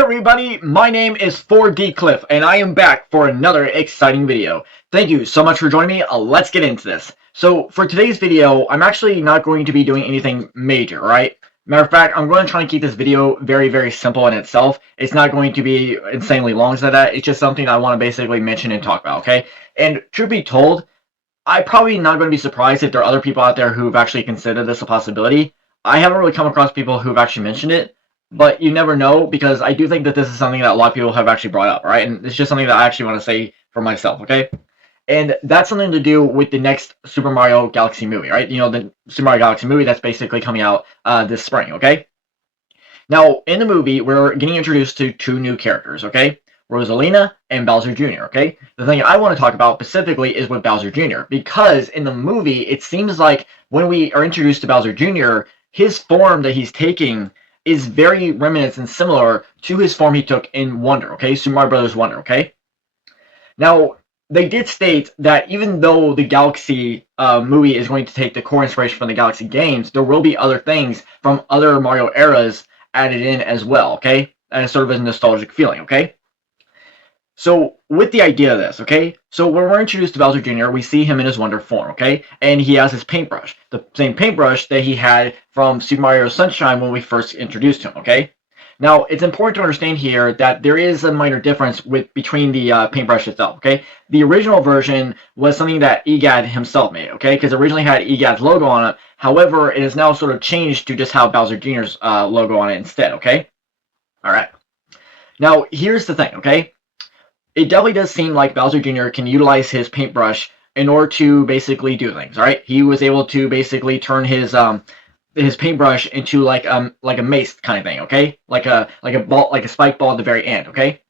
everybody, my name is 4D Clif, and I am back for another exciting video. Thank you so much for joining me. Let's get into this. So, for today's video, I'm actually not going to be doing anything major, right? Matter of fact, I'm going to try and keep this video very simple in itself. It's not going to be insanely long as that. It's just something I want to basically mention and talk about, okay? And truth be told, I'm probably not going to be surprised if there are other people out there who've actually considered this a possibility. I haven't really come across people who've actually mentioned it, but you never know, because I do think that this is something that a lot of people have actually brought up, right? And it's just something that I actually want to say for myself, okay? And that's something to do with the next Super Mario Galaxy movie, right? You know, the Super Mario Galaxy movie that's basically coming out this spring, okay? Now, in the movie, we're getting introduced to two new characters, okay? Rosalina and Bowser Jr., okay? The thing I want to talk about specifically is with Bowser Jr., because in the movie, it seems like when we are introduced to Bowser Jr., his form that he's taking is very reminiscent and similar to his form he took in Wonder, okay? Super Mario Bros. Wonder, okay? Now, they did state that even though the Galaxy movie is going to take the core inspiration from the Galaxy games, there will be other things from other Mario eras added in as well, okay? And it's sort of a nostalgic feeling, okay? So, with the idea of this, okay? So, when we're introduced to Bowser Jr., we see him in his Wonder form, okay? And he has his paintbrush. The same paintbrush that he had from Super Mario Sunshine when we first introduced him, okay? Now, it's important to understand here that there is a minor difference between the paintbrush itself, okay? The original version was something that EGAD himself made, okay? Because it originally had EGAD's logo on it. However, it has now sort of changed to just have Bowser Jr.'s logo on it instead, okay? Alright. Now, here's the thing, okay? It definitely does seem like Bowser Jr. can utilize his paintbrush in order to basically do things, right? He was able to basically turn his paintbrush into like a mace kind of thing, okay? Like a ball, like a spike ball at the very end, okay?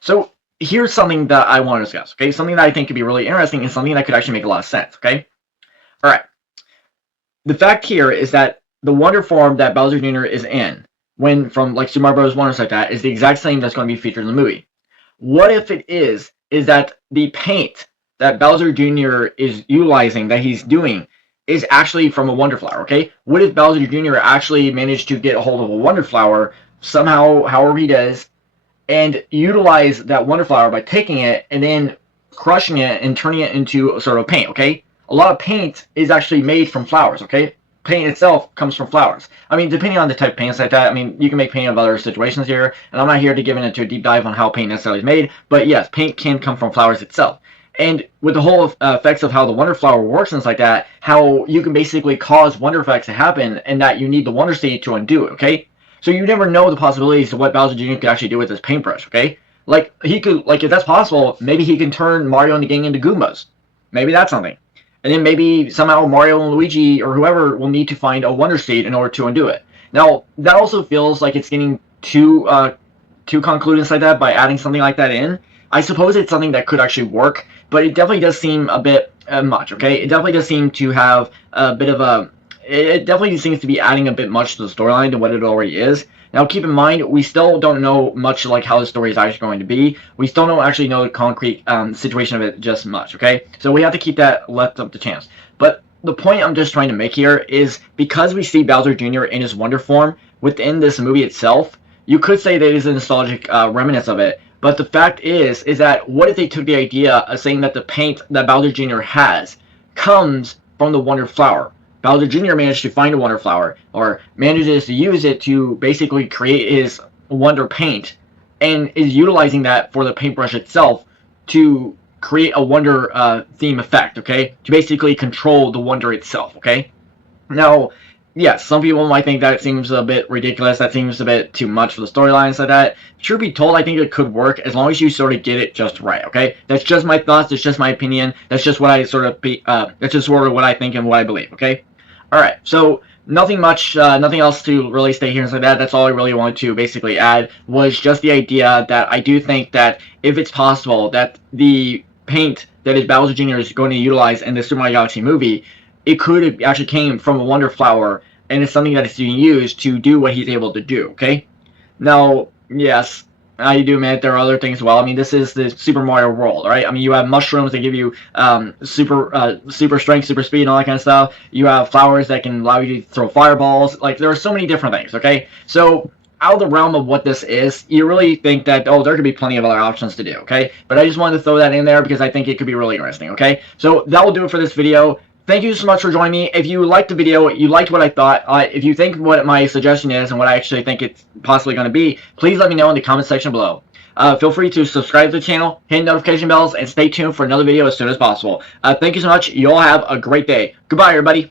So here's something that I want to discuss, okay? Something that I think could be really interesting and something that could actually make a lot of sense, okay? All right. The fact here is that the Wonder form that Bowser Jr. is in, when from like Super Mario Bros. Wonder like that, is the exact same that's going to be featured in the movie. What if it is that the paint that Bowser Jr. is utilizing, that he's doing, is actually from a Wonderflower, okay? What if Bowser Jr. actually managed to get a hold of a Wonderflower, somehow, however he does, and utilize that Wonderflower by taking it and then crushing it and turning it into a sort of paint, okay? A lot of paint is actually made from flowers, okay? Paint itself comes from flowers. I mean, depending on the type of paints like that, I mean, you can make paint of other situations here, and I'm not here to get into a deep dive on how paint necessarily is made, but yes, paint can come from flowers itself. And with the whole effects of how the Wonderflower works and things like that, how you can basically cause Wonder effects to happen, and that you need the Wonder Seed to undo it, okay? So you never know the possibilities of what Bowser Jr. could actually do with this paintbrush, okay? Like, he could, like, if that's possible, maybe he can turn Mario and the gang into Goombas. Maybe that's something. And then maybe somehow Mario and Luigi or whoever will need to find a Wonder Seed in order to undo it. Now, that also feels like it's getting too concluded like that by adding something like that in. I suppose it's something that could actually work, but it definitely does seem a bit much, okay? It definitely does seem to have a bit of a... It definitely seems to be adding a bit much to the storyline than what it already is. Now, keep in mind, we still don't know much like how the story is actually going to be. We still don't actually know the concrete situation of it just much, okay? So we have to keep that left up to chance. But the point I'm just trying to make here is because we see Bowser Jr. in his Wonder form within this movie itself, you could say that it is a nostalgic remnants of it. But the fact is that what if they took the idea of saying that the paint that Bowser Jr. has comes from the Wonder Flower? Bowser Jr. managed to find a Wonderflower, or manages to use it to basically create his Wonder paint, and is utilizing that for the paintbrush itself to create a Wonder theme effect, okay? To basically control the Wonder itself, okay? Now, yes, some people might think that it seems a bit ridiculous, that seems a bit too much for the storylines like that. Truth be told, I think it could work as long as you sort of get it just right, okay? That's just my thoughts, that's just my opinion, that's just what I that's just sort of what I think and what I believe, okay? Alright, so nothing much, nothing else to really stay here and say that. That's all I really wanted to basically add, was just the idea that I do think that if it's possible that the paint that is Bowser Jr. is going to utilize in the Super Mario Galaxy movie, it could have actually came from a Wonderflower, and it's something that is being used to do what he's able to do, okay? Now, yes, I do admit there are other things as well. I mean, this is the Super Mario world, right? I mean, you have mushrooms that give you super strength, super speed, and all that kind of stuff. You have flowers that can allow you to throw fireballs. Like, there are so many different things, okay? So, out of the realm of what this is, you really think that, oh, there could be plenty of other options to do, okay? But I just wanted to throw that in there because I think it could be really interesting, okay? So that will do it for this video. Thank you so much for joining me. If you liked the video, you liked what I thought, if you think what my suggestion is and what I actually think it's possibly going to be, please let me know in the comment section below. Feel free to subscribe to the channel, hit notification bells, and stay tuned for another video as soon as possible. Thank you so much. You all have a great day. Goodbye, everybody.